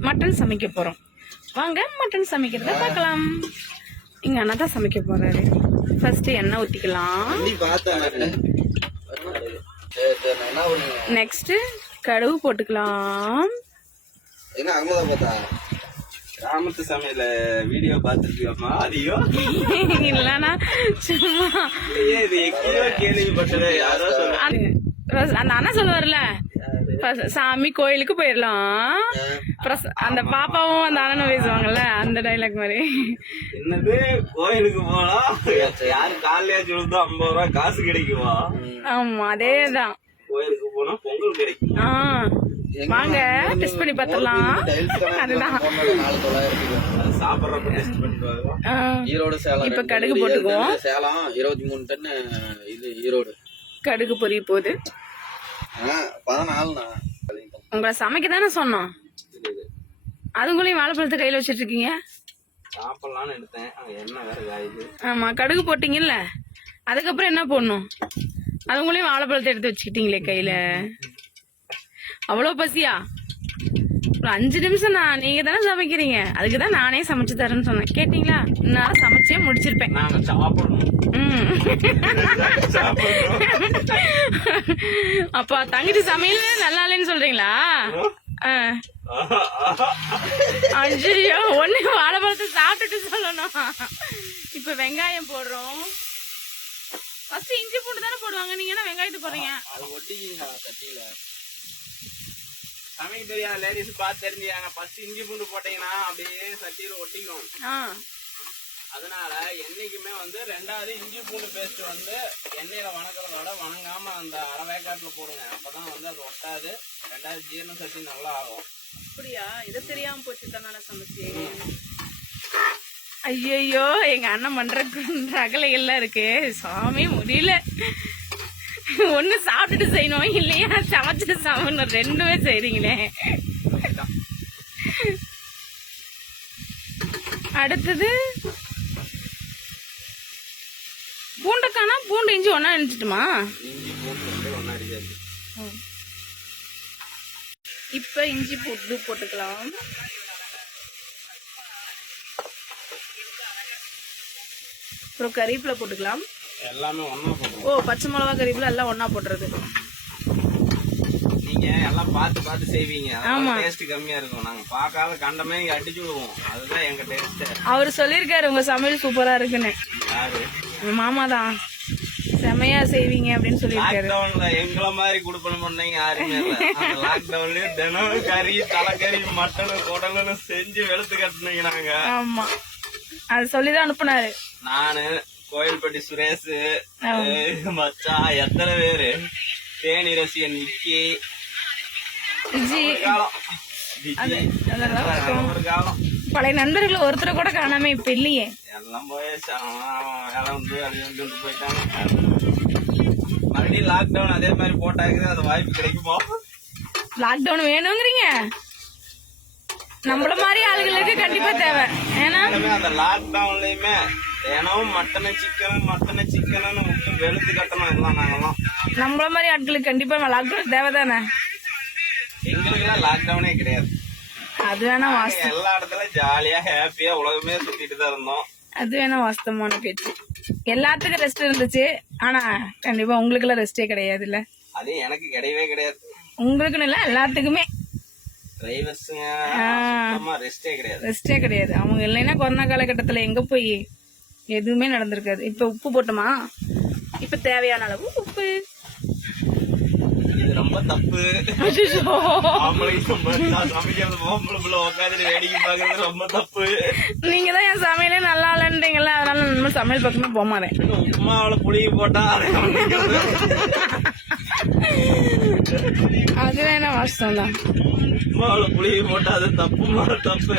Mutton சமைக்க போறோம். வாங்க மட்டன் சமைக்கிறத பார்க்கலாம். எங்க அண்ணா தான் சமைக்க போறாரு. ஃபர்ஸ்ட் எண்ணெய் ஊத்திக்கலாம். நீ பார்த்தேன் நானு. சரி, சரி, நான் என்ன பண்ணுவேன்? நெக்ஸ்ட் கடுகு போட்டுக்கலாம் கிராமத்து சமையல வீடியோ பார்த்துருக்கியோமா அதையோ இல்லைன்னா சும்மா. கேள்விப்பட்டது யாரோ சொல்ல அது- அந்த அண்ணா சொல்லுவார்ல சாமி கோயிலுக்கு போயிடலாம் அந்த பாப்பாவும் அந்த அண்ணனும் பேசுவாங்கல்ல அந்த டைலாக் மாதிரி. என்னது கோயிலுக்கு போனா? யாரு காலையா சொல்லுதோ ஐம்பது ரூபா காசு கிடைக்குமா? ஆமா அதேதான். கோயிலுக்கு போனா பொங்கல் கிடைக்கும்? ஆ. வாங்க டெஸ்ட் பண்ணி பார்த்துடலாம். அதுதான். சாப்பிட்றப்ப டெஸ்ட் ஈரோடு சேலம் இப்ப கடுகு போட்டுக்குவோம். சேலம் இருபத்தி மூணு டன்னு இது ஈரோடு. கடுகு பொரிய போகுது உங்களை சமைக்க தானே. சொன்னோம். அதுக்குள்ளேயும் வாழைப்பழத்தை கையில வச்சிட்டு இருக்கீங்க சாப்பிடலாம்னு எடுத்தேன். அங்க என்ன வேற காயுது. ஆமா கடுகு போட்டீங்கல்ல? அதுக்கப்புறம் என்ன போடணும்? அதுக்குள்ளேயும் வாழைப்பழத்தை எடுத்து வச்சுக்கிட்டீங்களே கையில. அவ்வளோ பசியா? ஒரு அஞ்சு நிமிஷம் நான் நீங்க தானே சமைக்கிறீங்க? அதுக்கு தான் நானே சமைச்சு தரேன்னு சொன்னேன். கேட்டீங்களா? நான் சமைச்சே முடிச்சிருப்பேன். அப்பா தங்கச்சி சமையல் நல்லா இல்லைன்னு சொல்றீங்களா. ஐயோ ஒண்ணு வாழைப்பழத்தை சாப்பிட்டுட்டு சொல்லணும். இப்ப வெங்காயம் போடுறோம். ஃபர்ஸ்ட் இஞ்சி பூண்டு தானே போடுவாங்க. நீங்க என்ன வெங்காயத்தை போடுறீங்க? சமைக்க தெரியாத லேடிஸ் பார்த்து தெரிஞ்சுக்காங்க ஃபர்ஸ்ட் இஞ்சி பூண்டு போட்டீங்கன்னா அப்படியே சட்டியில ஒட்டிக்கும். அதனால என்னைக்குமே வந்து ரெண்டாவது இஞ்சி பூண்டு பேஸ்ட் வந்து எண்ணெயில வணக்கிறதோட வணங்காம அந்த அரை வேக்காட்டுல போடுங்க. அப்பதான் வந்து அது ஒட்டாது. ரெண்டாவது ஜீரண சக்தி நல்லா ஆகும். அப்படியா? இதை தெரியாம போச்சு தன்னால சமைச்சு. ஐயோ எங்க அண்ணன் பண்ற ரகலைகள்லாம் இருக்கு. சாமி முடியல. ஒண்ணு சாப்பிட்டுட்டு செய்யணும் இல்லையா? சமைச்சிட்டு சாப்பிடணும். ரெண்டுமே செய்றீங்களே. அடுத்தது பூண்டைக்கானா பூண்டு இஞ்சி ஒன்னா நினைச்சிட்டுமா இப்ப இஞ்சி பூண்டு போட்டுக்கலாம். அப்புறம் கறிவேப்பிலை போட்டுக்கலாம். எல்லாமே ஒண்ணா போடுவோம் ஓ பச்சை மிளகா கறிவேப்பிலை எல்லாம் ஒண்ணா போட்டுறது. நீங்க எல்லாம் பார்த்து பார்த்து செய்வீங்க. ஆமா. டேஸ்ட் கம்மியா இருக்கும். நாங்க பார்க்காத கண்டமே இங்க அடிச்சு விடுவோம். அதுதான் எங்க டேஸ்ட் அவர் சொல்லியிருக்காரு உங்க சமையல் சூப்பரா இருக்குன்னு. யாரு? மாமா தான். செமையா செய்வீங்க அப்படின்னு சொல்லியிருக்காரு. லாக்டவுன்ல எங்களை மாதிரி குடுப்பனம் பண்ணீங்க யாருமே இல்ல. அந்த லாக்டவுன்லயே தினம் கறி தலைக்கறி மட்டன் குடல்னு செஞ்சு வெளுத்து கட்டுனீங்க நாங்க. ஆமா. அது சொல்லிதான் அனுப்புனாரு. நானு கோயில்பட்டி சுரேஷ் மச்சான் எத்தனை பேரு? தேனி ரசிகன் நிக்கி பழைய நண்பர்கள் ஒருத்தரை கூட காணாம இப்ப இல்லையே. எல்லாம் போயாச்சு. அவன் அவன் வேலை வந்து அது வந்து வந்து போயிட்டாங்க மறுபடியும் லாக்டவுன் அதே மாதிரி போட்டாக்குது. அது வாய்ப்பு கிடைக்குமா? லாக்டவுன் வேணுங்கிறீங்க? நம்மள மாதிரி ஆளுகளுக்கு கண்டிப்பா தேவை. ஏன்னா? அந்த லாக்டவுன்லயுமே தினமும் மட்டனு சிக்கன் மட்டனு சிக்கன் வெளுத்து கட்டணும் எல்லாம் நாங்கெல்லாம். நம்மள மாதிரி ஆட்களுக்கு கண்டிப்பா லாக்டவுன் தேவை தானே எங்களுக்கெல்லாம் லாக்டவுனே கிடையாது. அது வேணா வாஸ்த எல்லா இடத்துலயும் ஜாலியா ஹாப்பியா உலகமே சுத்திட்டு தான் இருந்தோம். அது வேணா வாஸ்தவமான பேச்சு. எல்லாத்துக்கும் ரெஸ்ட் இருந்துச்சு. ஆனா கண்டிப்பா உங்களுக்கு எல்லாம் ரெஸ்டே கிடையாது இல்ல அது எனக்கு கிடையவே கிடையாது. உங்களுக்குன்னு இல்ல எல்லாத்துக்குமே. டிரைவர்ஸுங்க ரெஸ்டே கிடையாது. ரெஸ்டே கிடையாது. அவங்க இல்லைன்னா கொரோனா காலகட்டத்துல எங்க போய் எதுவுமே நடந்திருக்காது. இப்ப உப்பு போட்டோமா? இப்ப தேவையான அளவு உப்பு. இது ரொம்ப தப்பு. ரொம்ப தப்பு. நீங்க தான் என் சமையலே நல்லா இல்லைன்றீங்களா அதனால இனிமே சமையல் பக்கமே போக மாட்டேன். உப்புமாவில புளிய போட்டா அதை வேணா வாஸ்தவம் தான். உப்புமாவில புளிய போட்டா அது தப்பு தப்பு.